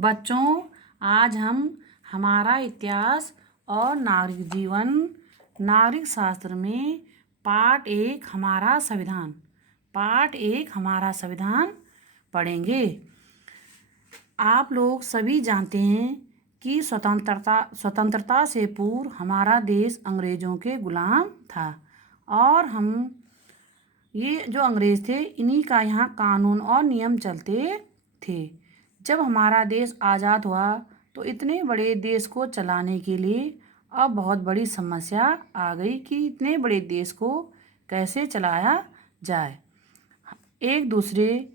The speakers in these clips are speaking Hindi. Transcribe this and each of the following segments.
बच्चों, आज हम हमारा इतिहास और नागरिक जीवन नागरिक शास्त्र में पाठ एक हमारा संविधान पढ़ेंगे। आप लोग सभी जानते हैं कि स्वतंत्रता से पूर्व हमारा देश अंग्रेज़ों के गुलाम था और ये जो अंग्रेज़ थे इन्हीं का यहाँ कानून और नियम चलते थे। जब हमारा देश आज़ाद हुआ तो इतने बड़े देश को चलाने के लिए अब बहुत बड़ी समस्या आ गई कि इतने बड़े देश को कैसे चलाया जाए। एक दूसरे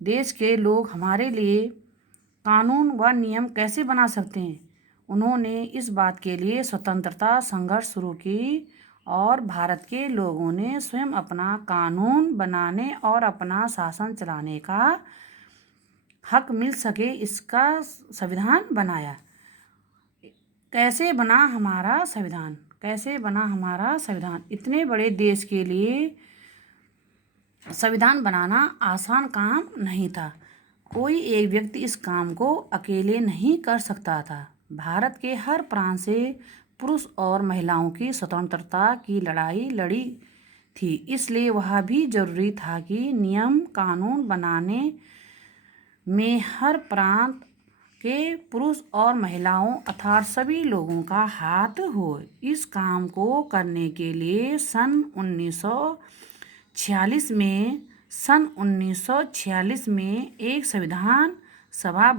देश के लोग हमारे लिए कानून व नियम कैसे बना सकते हैं। उन्होंने इस बात के लिए स्वतंत्रता संघर्ष शुरू की और भारत के लोगों ने स्वयं अपना कानून बनाने और अपना शासन चलाने का हक मिल सके इसका संविधान बनाया। कैसे बना हमारा संविधान? इतने बड़े देश के लिए संविधान बनाना आसान काम नहीं था। कोई एक व्यक्ति इस काम को अकेले नहीं कर सकता था। भारत के हर प्रांत से पुरुष और महिलाओं की स्वतंत्रता की लड़ाई लड़ी थी, इसलिए वह भी जरूरी था कि नियम कानून बनाने में हर प्रांत के पुरुष और महिलाओं अर्थात सभी लोगों का हाथ हो। इस काम को करने के लिए सन 1946 में एक संविधान सभा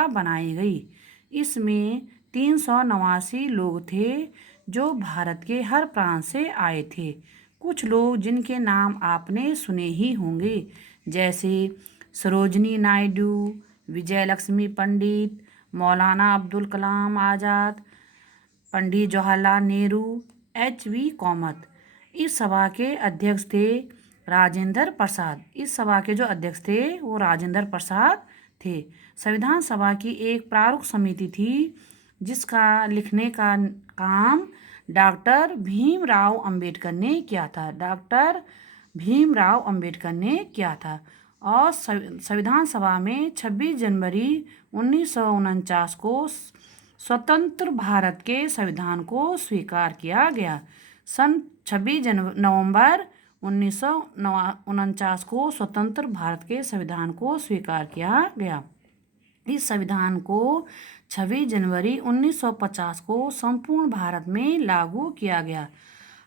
बनाई गई। इसमें 389 लोग थे जो भारत के हर प्रांत से आए थे। कुछ लोग जिनके नाम आपने सुने ही होंगे, जैसे सरोजनी नायडू, विजयलक्ष्मी पंडित, मौलाना अब्दुल कलाम आज़ाद, पंडित जवाहरलाल नेहरू, H.V. कामत। इस सभा के अध्यक्ष थे राजेंद्र प्रसाद थे। संविधान सभा की एक प्रारूप समिति थी जिसका लिखने का काम डॉक्टर भीमराव अंबेडकर ने किया था और संविधान सभा में 26 जनवरी 1949 को स्वतंत्र भारत के संविधान को स्वीकार किया गया। सन 26 नवंबर 1949 को स्वतंत्र भारत के संविधान को स्वीकार किया गया। इस संविधान को 26 जनवरी 1950 को संपूर्ण भारत में लागू किया गया।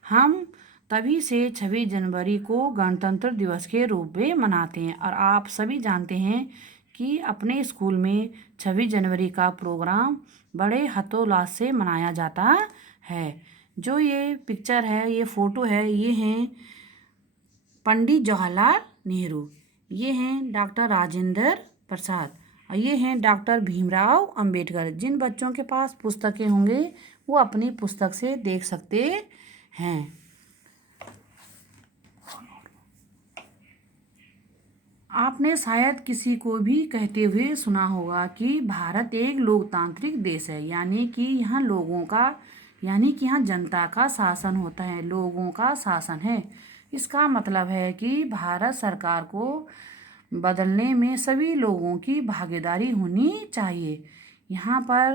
हम तभी से 26 जनवरी को गणतंत्र दिवस के रूप में मनाते हैं और आप सभी जानते हैं कि अपने स्कूल में 26 जनवरी का प्रोग्राम बड़े हर्षोल्लास से मनाया जाता है। जो ये पिक्चर है, ये फ़ोटो है, ये हैं पंडित जवाहरलाल नेहरू, ये हैं डॉक्टर राजेंद्र प्रसाद और ये हैं डॉक्टर भीमराव अंबेडकर। जिन बच्चों के पास पुस्तकें होंगे वो अपनी पुस्तक से देख सकते हैं। आपने शायद किसी को भी कहते हुए सुना होगा कि भारत एक लोकतांत्रिक देश है, यानी कि यहाँ जनता का शासन होता है, लोगों का शासन है। इसका मतलब है कि भारत सरकार को बदलने में सभी लोगों की भागीदारी होनी चाहिए। यहाँ पर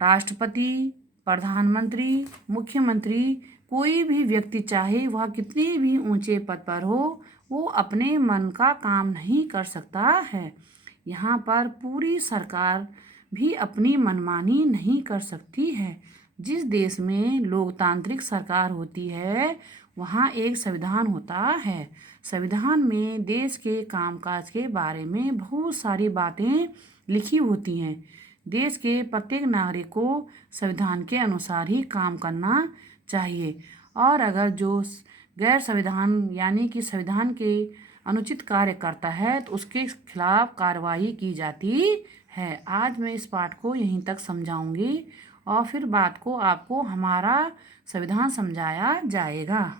राष्ट्रपति, प्रधानमंत्री, मुख्यमंत्री, कोई भी व्यक्ति चाहे वह कितने भी ऊंचे पद पर हो, वो अपने मन का काम नहीं कर सकता है। यहाँ पर पूरी सरकार भी अपनी मनमानी नहीं कर सकती है। जिस देश में लोकतांत्रिक सरकार होती है वहाँ एक संविधान होता है। संविधान में देश के कामकाज के बारे में बहुत सारी बातें लिखी होती हैं। देश के प्रत्येक नागरिक को संविधान के अनुसार ही काम करना चाहिए और अगर जो गैर संविधान यानी कि संविधान के अनुचित कार्य करता है तो उसके खिलाफ कार्रवाई की जाती है। आज मैं इस पाठ को यहीं तक समझाऊंगी और फिर बात को आपको हमारा संविधान समझाया जाएगा।